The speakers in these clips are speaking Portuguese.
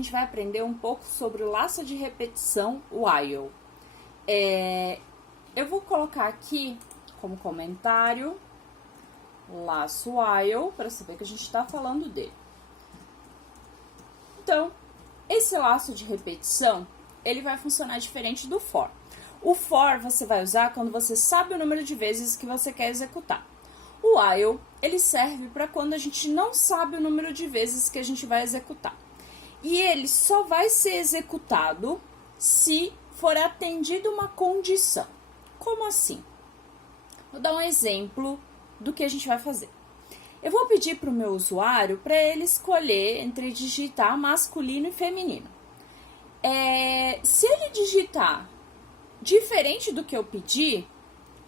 gente vai aprender um pouco sobre o laço de repetição while. Eu vou colocar aqui como comentário laço while, para saber que a gente está falando dele. Então, esse laço de repetição, ele vai funcionar diferente do for. O for você vai usar quando você sabe o número de vezes que você quer executar. O while, ele serve para quando a gente não sabe o número de vezes que a gente vai executar. E ele só vai ser executado se for atendida uma condição. Como assim? Vou dar um exemplo do que a gente vai fazer. Eu vou pedir para o meu usuário para ele escolher entre digitar masculino e feminino. Se ele digitar diferente do que eu pedi,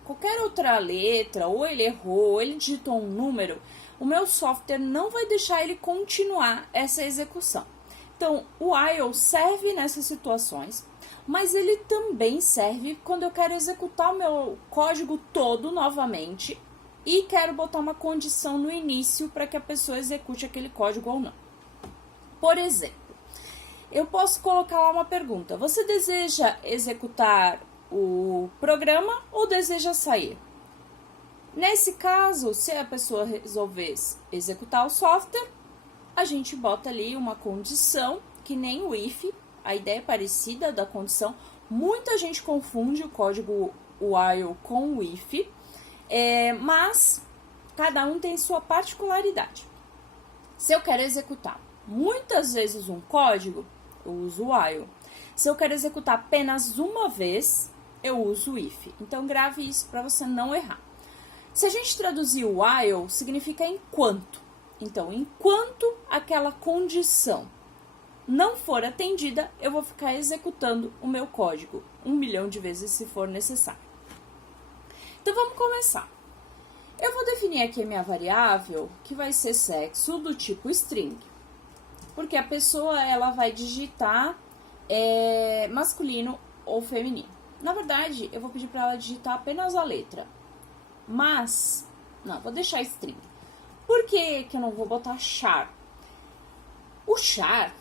qualquer outra letra, ou ele errou, ou ele digitou um número, o meu software não vai deixar ele continuar essa execução. Então, o while serve nessas situações, mas ele também serve quando eu quero executar o meu código todo novamente e quero botar uma condição no início para que a pessoa execute aquele código ou não. Por exemplo, eu posso colocar lá uma pergunta: você deseja executar o programa ou deseja sair? Nesse caso, se a pessoa resolver executar o software, a gente bota ali uma condição, que nem o if, a ideia é parecida da condição. Muita gente confunde o código while com o if, mas cada um tem sua particularidade. Se eu quero executar muitas vezes um código, eu uso while. Se eu quero executar apenas uma vez, eu uso if. Então, grave isso para você não errar. Se a gente traduzir o while, significa enquanto. Então, enquanto aquela condição não for atendida, eu vou ficar executando o meu código 1 milhão de vezes se for necessário. Então, vamos começar. Eu vou definir aqui a minha variável, que vai ser sexo do tipo string. Porque a pessoa, ela vai digitar masculino ou feminino. Na verdade, eu vou pedir para ela digitar apenas a letra. Mas, não, vou deixar string. Por que eu não vou botar char? O char,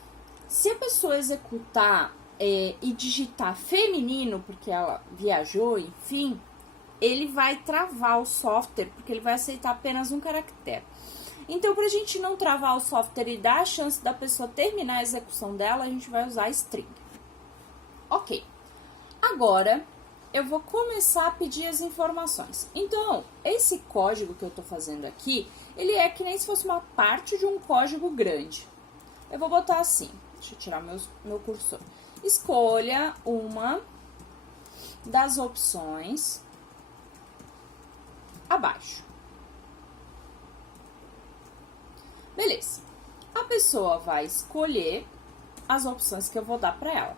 se a pessoa executar e digitar feminino, porque ela viajou, enfim, ele vai travar o software, porque ele vai aceitar apenas um caractere. Então, para a gente não travar o software e dar a chance da pessoa terminar a execução dela, a gente vai usar string. Ok. Agora, eu vou começar a pedir as informações. Então, esse código que eu estou fazendo aqui, ele é que nem se fosse uma parte de um código grande. Eu vou botar assim, deixa eu tirar meu cursor. Escolha uma das opções abaixo. Beleza. A pessoa vai escolher as opções que eu vou dar para ela.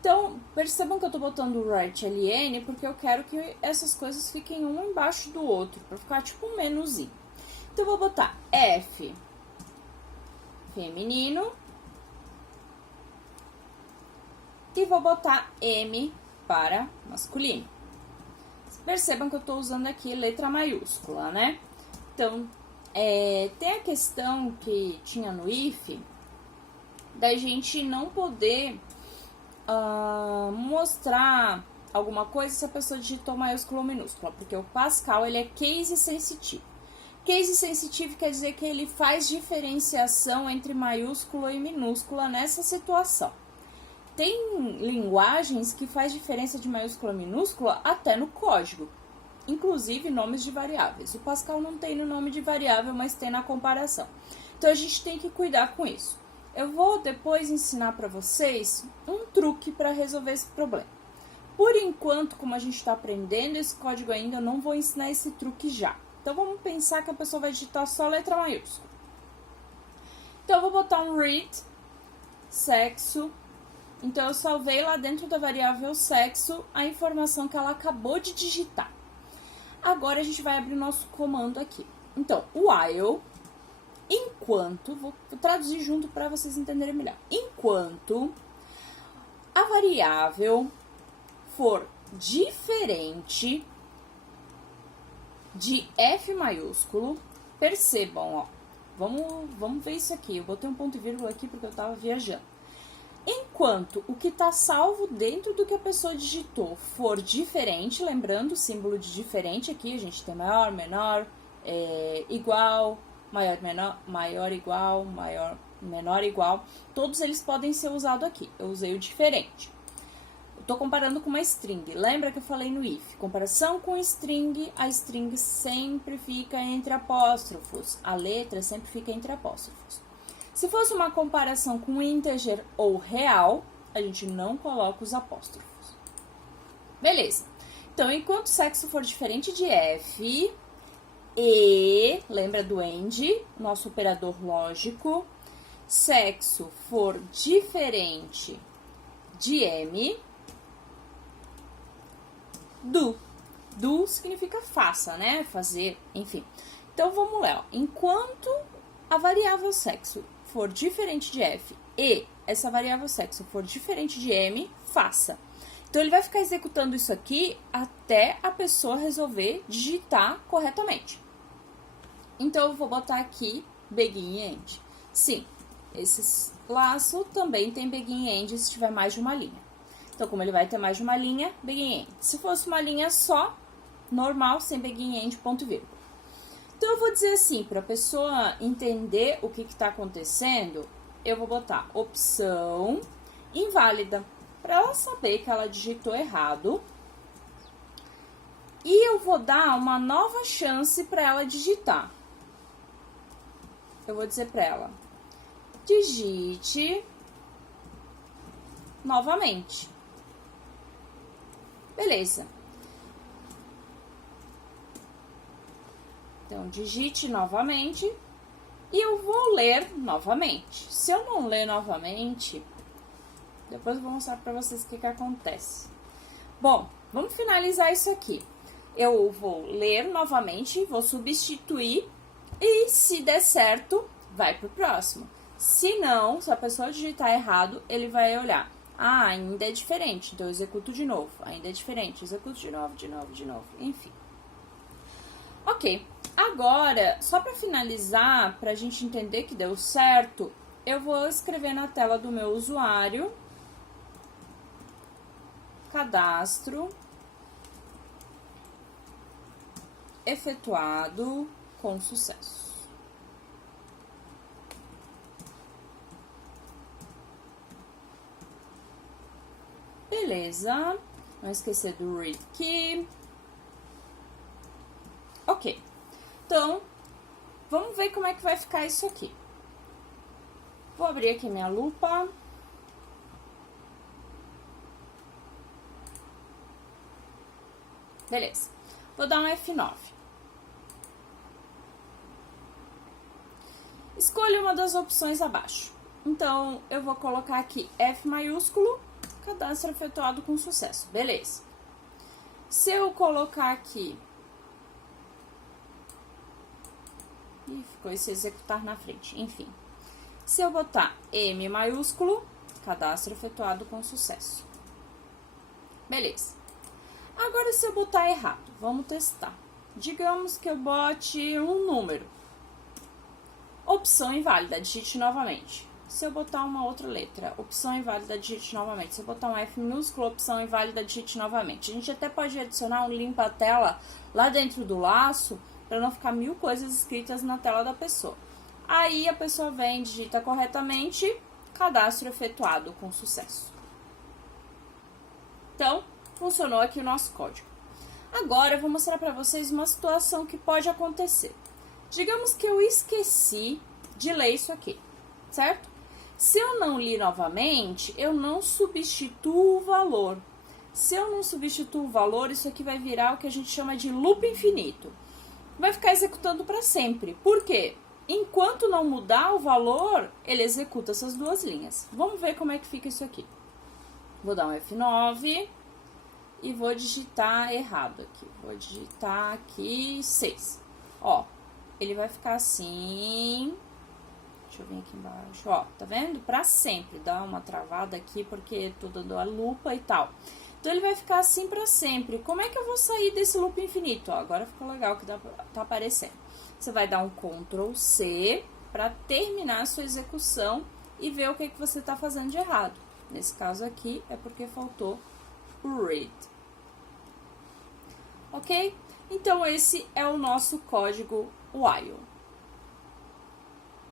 Então, percebam que eu tô botando o right ln porque eu quero que essas coisas fiquem um embaixo do outro, para ficar tipo um menuzinho. Então, eu vou botar F feminino e vou botar M para masculino. Percebam que eu tô usando aqui letra maiúscula, né? Então, tem a questão que tinha no if da gente não poder mostrar alguma coisa se a pessoa digitou maiúscula ou minúscula, porque o Pascal, ele é case sensitive. Case sensitive quer dizer que ele faz diferenciação entre maiúscula e minúscula nessa situação. Tem linguagens que faz diferença de maiúscula a minúscula até no código, inclusive nomes de variáveis. O Pascal não tem no nome de variável, mas tem na comparação. Então, a gente tem que cuidar com isso. Eu vou depois ensinar para vocês um truque para resolver esse problema. Por enquanto, como a gente está aprendendo esse código ainda, eu não vou ensinar esse truque já. Então, vamos pensar que a pessoa vai digitar só letra maiúscula. Então, eu vou botar um read, sexo. Então, eu salvei lá dentro da variável sexo a informação que ela acabou de digitar. Agora, a gente vai abrir o nosso comando aqui. Então, while, enquanto, vou traduzir junto para vocês entenderem melhor. Enquanto a variável for diferente de F maiúsculo, percebam, ó, vamos ver isso aqui. Eu botei um ponto e vírgula aqui porque eu tava viajando. Enquanto o que está salvo dentro do que a pessoa digitou for diferente, lembrando o símbolo de diferente aqui, a gente tem maior, menor, igual, maior, menor, maior, igual, maior, menor, igual. Todos eles podem ser usados aqui. Eu usei o diferente. Estou comparando com uma string. Lembra que eu falei no if? Comparação com string, a string sempre fica entre apóstrofos. A letra sempre fica entre apóstrofos. Se fosse uma comparação com integer ou real, a gente não coloca os apóstrofos. Beleza. Então, enquanto o sexo for diferente de F, E, lembra do AND, nosso operador lógico, sexo for diferente de M, do. Do significa faça, né? Fazer, enfim. Então, vamos lá. Ó. Enquanto a variável sexo for diferente de F e essa variável sexo for diferente de M, faça. Então, ele vai ficar executando isso aqui até a pessoa resolver digitar corretamente. Então, eu vou botar aqui begin e end. Sim, esse laço também tem begin e end se tiver mais de uma linha. Então, como ele vai ter mais de uma linha, begin e end. Se fosse uma linha só, normal, sem begin e end, ponto e vírgula. Então, eu vou dizer assim, para a pessoa entender o que está acontecendo, eu vou botar opção inválida, para ela saber que ela digitou errado. E eu vou dar uma nova chance para ela digitar. Eu vou dizer para ela, digite novamente. Beleza. Então, digite novamente e eu vou ler novamente. Se eu não ler novamente, depois eu vou mostrar para vocês o que acontece. Bom, vamos finalizar isso aqui. Eu vou ler novamente, vou substituir e se der certo, vai pro próximo. Se não, se a pessoa digitar errado, ele vai olhar. Ah, ainda é diferente, então eu executo de novo. Ainda é diferente, executo de novo, enfim. Ok, agora, só para finalizar, para a gente entender que deu certo, eu vou escrever na tela do meu usuário, cadastro efetuado com sucesso. Beleza, não esquecer do read key. Ok, então, vamos ver como é que vai ficar isso aqui. Vou abrir aqui minha lupa. Beleza, vou dar um F9. Escolha uma das opções abaixo. Então, eu vou colocar aqui F maiúsculo, cadastro efetuado com sucesso. Beleza. Se eu colocar aqui... Ih, ficou esse executar na frente, enfim. Se eu botar M maiúsculo, cadastro efetuado com sucesso. Beleza. Agora, se eu botar errado, vamos testar. Digamos que eu bote um número. Opção inválida, digite novamente. Se eu botar uma outra letra, opção inválida, digite novamente. Se eu botar um F minúsculo, opção inválida, digite novamente. A gente até pode adicionar um limpa-tela lá dentro do laço, para não ficar 1000 coisas escritas na tela da pessoa. Aí a pessoa vem, digita corretamente, cadastro efetuado com sucesso. Então, funcionou aqui o nosso código. Agora, eu vou mostrar para vocês uma situação que pode acontecer. Digamos que eu esqueci de ler isso aqui, certo? Se eu não li novamente, eu não substituo o valor. Se eu não substituo o valor, isso aqui vai virar o que a gente chama de loop infinito. Vai ficar executando para sempre. Por quê? Enquanto não mudar o valor, ele executa essas duas linhas. Vamos ver como é que fica isso aqui. Vou dar um F9 e vou digitar errado aqui. Vou digitar aqui 6. Ó, ele vai ficar assim. Deixa eu vir aqui embaixo. Ó, tá vendo? Para sempre. Dá uma travada aqui porque tô dando a lupa e tal. Então, ele vai ficar assim para sempre. Como é que eu vou sair desse loop infinito? Ó, agora ficou legal que tá aparecendo. Você vai dar um Ctrl+C para terminar a sua execução e ver o que você está fazendo de errado. Nesse caso aqui, é porque faltou o read. Ok? Então, esse é o nosso código while.